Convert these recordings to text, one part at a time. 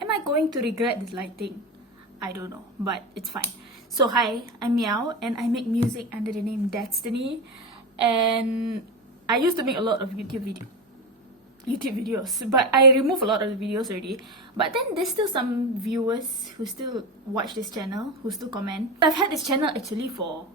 Am I going to regret this lighting? I don't know, but it's fine. So hi, I'm Miaw and I make music under the name Destiny, and I used to make a lot of YouTube videos, but I removed a lot of the videos already. But then there's still some viewers who still watch this channel, who still comment. I've had this channel actually for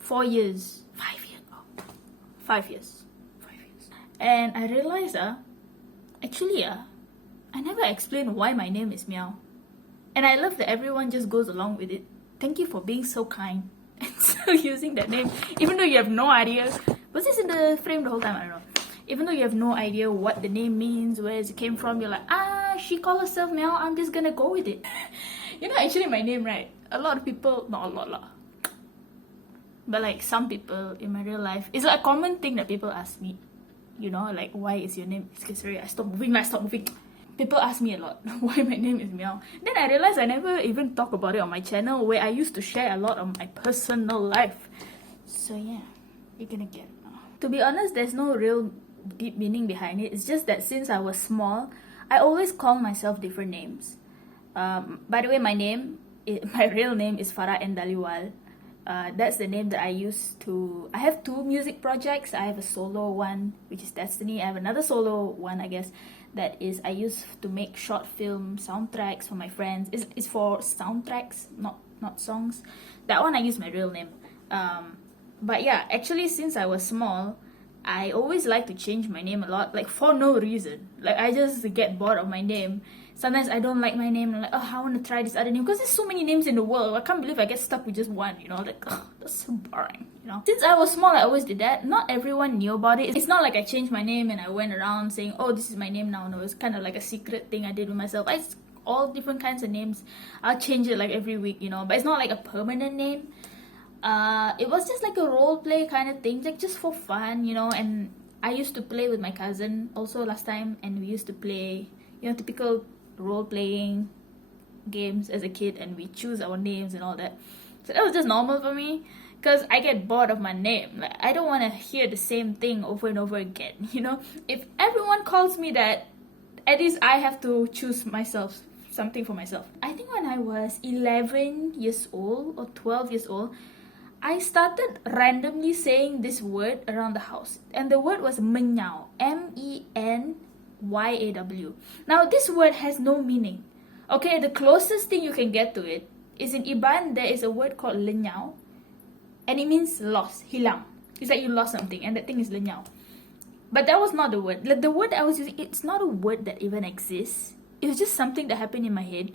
4 years, 5 years, 5 years, 5 years. And I realized actually I never explained why my name is Miaw. And I love that everyone just goes along with it. Thank you for being so kind and still using that name, even though you have no idea. Was this in the frame the whole time? I don't know. Even though you have no idea what the name means, where it came from, you're like, she called herself Miaw, I'm just gonna go with it. You know, actually my name, right? A lot of people, not a lot lah, but like some people in my real life, it's like a common thing that people ask me, you know, like, why is your name? Sorry, I stop moving. People ask me a lot why my name is Miaw. Then I realized I never even talk about it on my channel, where I used to share a lot of my personal life. So yeah, you're gonna get it now. To be honest, there's no real deep meaning behind it. It's just that since I was small, I always call myself different names. By the way, my real name is Farah Endaliwal. That's the name that I use to... I have 2 music projects. I have a solo one, which is Destiny. I have another solo one, I guess, that is I use to make short film soundtracks for my friends. It's for soundtracks, not songs. That one I use my real name. But yeah, actually since I was small, I always like to change my name a lot, like for no reason. Like I just get bored of my name. Sometimes I don't like my name. I'm like, I want to try this other name, because there's so many names in the world. I can't believe I get stuck with just one, you know, like, that's so boring, you know. Since I was small, I always did that. Not everyone knew about it. It's not like I changed my name and I went around saying, oh, this is my name now. No, it's kind of like a secret thing I did with myself. All different kinds of names. I'll change it like every week, you know, but it's not like a permanent name. It was just like a role play kind of thing, like just for fun, you know. And I used to play with my cousin also last time, and we used to play, you know, typical role-playing games as a kid, and we choose our names and all that. So that was just normal for me, because I get bored of my name. Like, I don't want to hear the same thing over and over again, you know. If everyone calls me that, at least I have to choose myself something for myself. I think when I was 11 years old or 12 years old, I started randomly saying this word around the house, and the word was Menyaw, M-E-N-Y-A-W. Now this word has no meaning. Okay, the closest thing you can get to it is in Iban. There is a word called Lenyao, and it means lost, hilang. It's like you lost something, and that thing is Lenyao. But that was not the word. Like, the word that I was using, it's not a word that even exists. It was just something that happened in my head.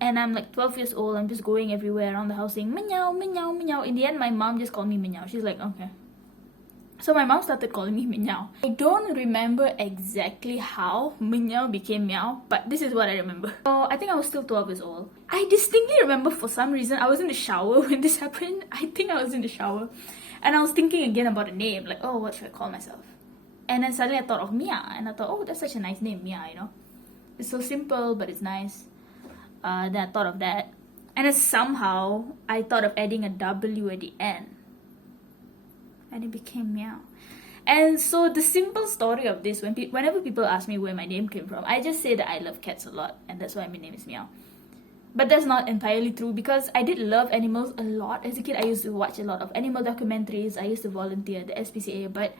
And I'm like 12 years old, I'm just going everywhere around the house saying Menyaw, Menyaw, Menyaw. In the end, my mom just called me Menyaw. She's like, okay. So my mom started calling me Menyaw. I don't remember exactly how Menyaw became Miaw, but this is what I remember. So I think I was still 12 years old. I distinctly remember, for some reason, I was in the shower when this happened. I think I was in the shower. And I was thinking again about a name, like, oh, what should I call myself? And then suddenly I thought of Mia, and I thought, oh, that's such a nice name, Mia, you know? It's so simple, but it's nice. Then I thought of that, and then somehow I thought of adding a W at the end, and it became Miaw. And so the simple story of this, whenever people ask me where my name came from, I just say that I love cats a lot, and that's why my name is Miaw. But that's not entirely true, because I did love animals a lot. As a kid, I used to watch a lot of animal documentaries. I used to volunteer at the SPCA, but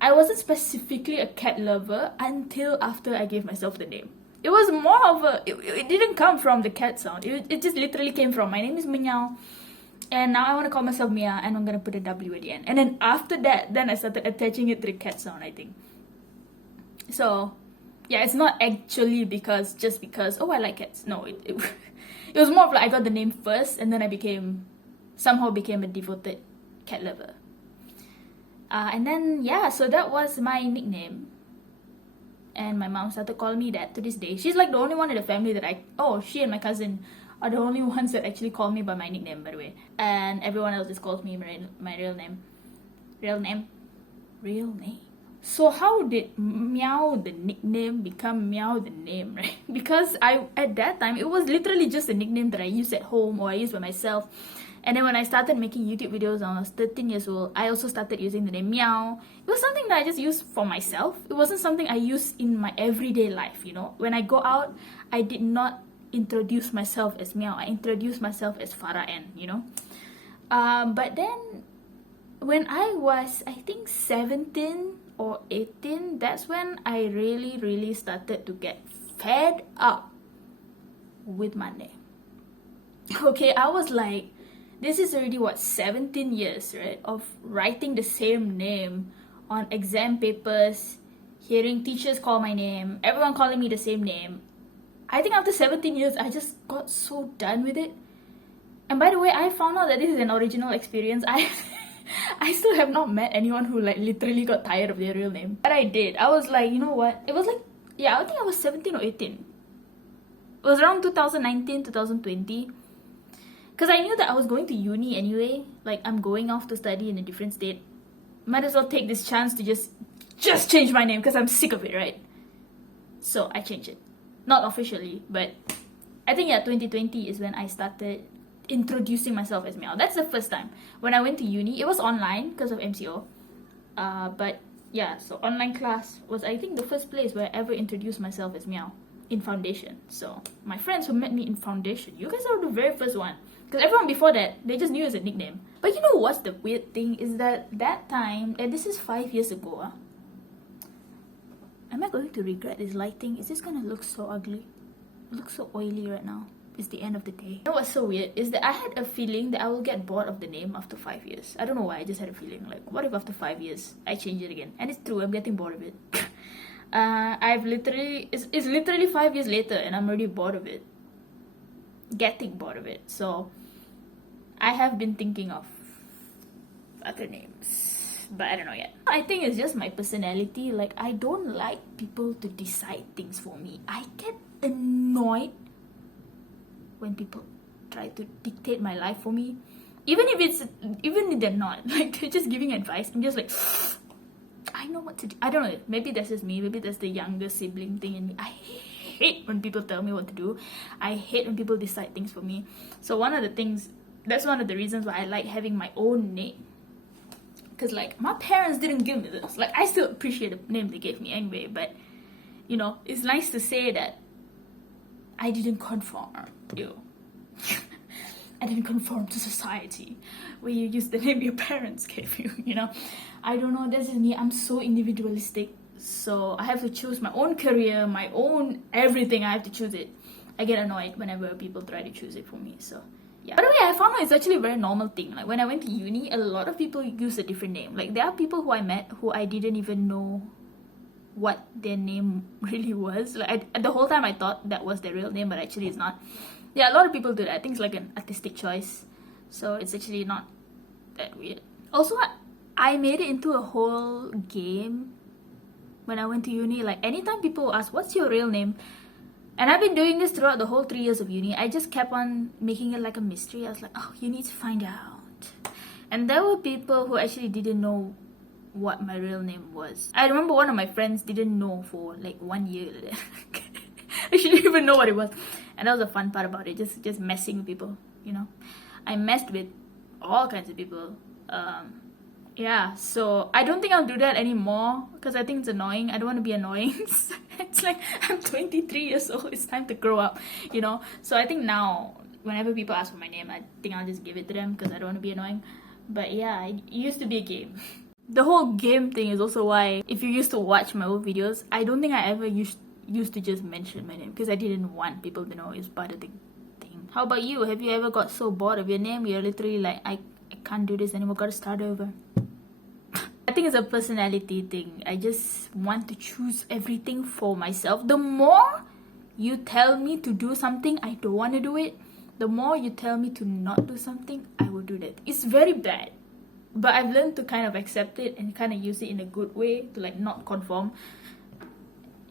I wasn't specifically a cat lover until after I gave myself the name. It was more of a... It didn't come from the cat sound. It just literally came from, my name is Menyaw, and now I want to call myself Mia, and I'm going to put a W at the end. And then after that, then I started attaching it to the cat sound, I think. So, yeah, it's not actually just because, oh, I like cats. No, it was more of like I got the name first, and then I somehow became a devoted cat lover. And then, yeah, so that was my nickname. And my mom started calling me that to this day. She's like the only one in the family that she and my cousin are the only ones that actually call me by my nickname, by the way. And everyone else just calls me my real name. Real name. So how did Miaw the nickname become Miaw the name, right? Because at that time, it was literally just a nickname that I used at home, or I used by myself. And then when I started making YouTube videos when I was 13 years old, I also started using the name Miaw. It was something that I just used for myself. It wasn't something I used in my everyday life, you know. When I go out, I did not introduce myself as Miaw. I introduced myself as Farah N, you know. But then when I was, I think 17 or 18, that's when I really started to get fed up with my name. Okay, I was like, this is already what, 17 years, right, of writing the same name on exam papers, hearing teachers call my name, everyone calling me the same name. I think after 17 years, I just got so done with it. And by the way, I found out that this is an original experience. I still have not met anyone who like literally got tired of their real name. But I did. I was like, you know what? It was like, yeah, I think I was 17 or 18. It was around 2019, 2020. Because I knew that I was going to uni anyway. Like, I'm going off to study in a different state. Might as well take this chance to just change my name because I'm sick of it, right? So I changed it. Not officially, but I think, yeah, 2020 is when I started introducing myself as Miaw. That's the first time. When I went to uni, it was online because of MCO. But yeah, so online class was, I think, the first place where I ever introduced myself as Miaw in foundation. So my friends who met me in foundation, you guys are the very first one. Because everyone before that, they just knew it as a nickname. But you know what's the weird thing is that time, and this is 5 years ago, am I going to regret this lighting? Is this gonna look so ugly? It looks so oily right now. It's the end of the day. You know what's so weird is that I had a feeling that I will get bored of the name after 5 years. I don't know why, I just had a feeling like, what if after 5 years I change it again? And it's true, I'm getting bored of it. It's literally 5 years later and I'm already bored of it. Getting bored of it. So I have been thinking of other names, but I don't know yet. I think it's just my personality. Like, I don't like people to decide things for me. I get annoyed when people try to dictate my life for me. Even if they're not, like, they're just giving advice. I'm just like, I know what to do. I don't know, maybe that's just me. Maybe that's the younger sibling thing in me. I hate when people tell me what to do. I hate when people decide things for me. So that's one of the reasons why I like having my own name. Because, like, my parents didn't give me this. Like, I still appreciate the name they gave me anyway. But, you know, it's nice to say that I didn't conform. I didn't conform to society where you use the name your parents gave you, you know. I don't know, that's just me. I'm so individualistic. So I have to choose my own career, my own everything. I have to choose it. I get annoyed whenever people try to choose it for me. So yeah. By the way, I found out it's actually a very normal thing. Like, when I went to uni, a lot of people use a different name. Like, there are people who I met who I didn't even know what their name really was. Like, the whole time I thought that was their real name, but actually it's not. Yeah, a lot of people do that. I think it's like an artistic choice, so it's actually not that weird. Also, I made it into a whole game when I went to uni. Like, anytime people ask, what's your real name? And I've been doing this throughout the whole 3 years of uni. I just kept on making it like a mystery. I was like, oh, you need to find out. And there were people who actually didn't know what my real name was. I remember one of my friends didn't know for like 1 year. She didn't even know what it was. And that was the fun part about it, just messing with people, you know. I messed with all kinds of people. Yeah, so I don't think I'll do that anymore because I think it's annoying. I don't want to be annoying. It's like, I'm 23 years old. It's time to grow up, you know. So I think now, whenever people ask for my name, I think I'll just give it to them because I don't want to be annoying. But yeah, it used to be a game. The whole game thing is also why, if you used to watch my old videos, I don't think I ever used to just mention my name because I didn't want people to know it's part of the thing. How about you? Have you ever got so bored of your name you're literally like, I can't do this anymore, gotta start over? I think it's a personality thing. I just want to choose everything for myself. The more you tell me to do something, I don't want to do it. The more you tell me to not do something, I will do that. It's very bad. But I've learned to kind of accept it and kind of use it in a good way to like not conform.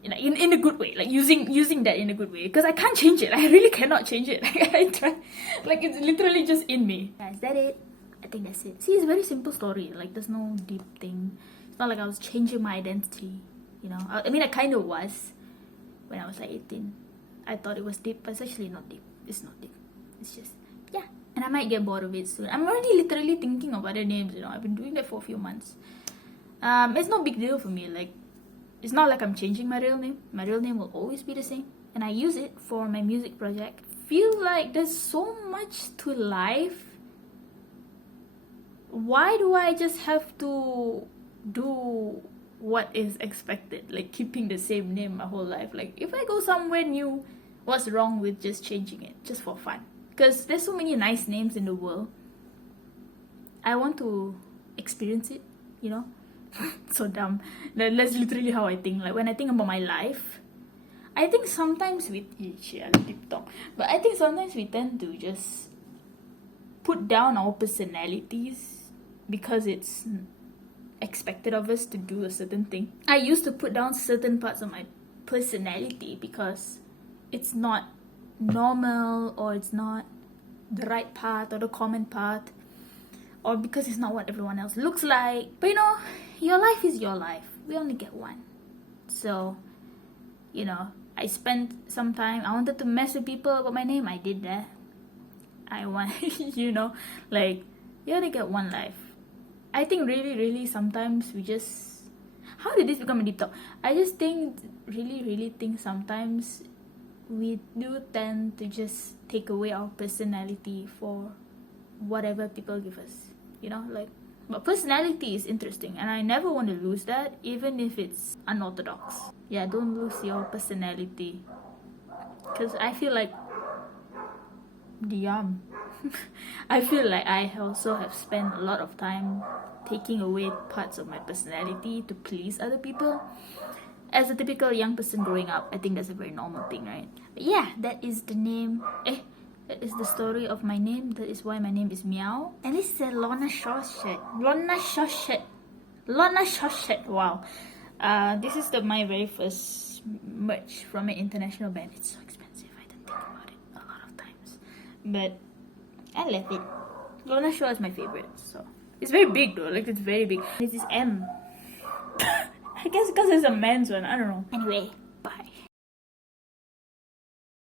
In a good way, like using that in a good way, because I can't change it. I really cannot change it. I try, like, it's literally just in me. Yeah, is that it? I think that's it. See, it's a very simple story. Like, there's no deep thing. It's not like I was changing my identity, you know. I mean, I kind of was when I was like 18. I thought it was deep, but it's actually not deep. It's not deep. It's just, yeah. and I might get bored of it soon. I'm already literally thinking of other names, you know. I've been doing that for a few months. It's no big deal for me. Like, it's not like I'm changing my real name. My real name will always be the same, and I use it for my music project. Feel like there's so much to life. Why do I just have to do what is expected, like keeping the same name my whole life? Like, if I go somewhere new, what's wrong with just changing it just for fun? Because there's so many nice names in the world. I want to experience it, you know. So dumb. That's literally how I think. Like, when I think about my life, I think sometimes we but I think sometimes we tend to just put down our personalities because it's expected of us to do a certain thing. I used to put down certain parts of my personality because it's not normal, or it's not the right path or the common path, or because it's not what everyone else looks like. But you know, your life is your life. We only get one. So, you know, I spent some time, I wanted to mess with people about my name. I did that. I want, you know, like, you only get one life. I think really sometimes we just, how did this become a deep talk? I just think, really think sometimes we do tend to just take away our personality for whatever people give us, you know. Like, but personality is interesting, and I never want to lose that, even if it's unorthodox. Yeah, don't lose your personality, because I feel like I feel like I also have spent a lot of time taking away parts of my personality to please other people. As a typical young person growing up, I think that's a very normal thing, right? But yeah, that is the name. That is the story of my name. That is why my name is Miaw. And this is a Lorna Shaw shirt. Lorna Shaw shirt. Wow. This is my very first merch from an international band. It's so expensive. I didn't think about it a lot of times, but I love it. Lorna Shaw is my favorite. So it's very big though. Like, it's very big. This is M. I guess because it's a men's one. I don't know. Anyway, bye.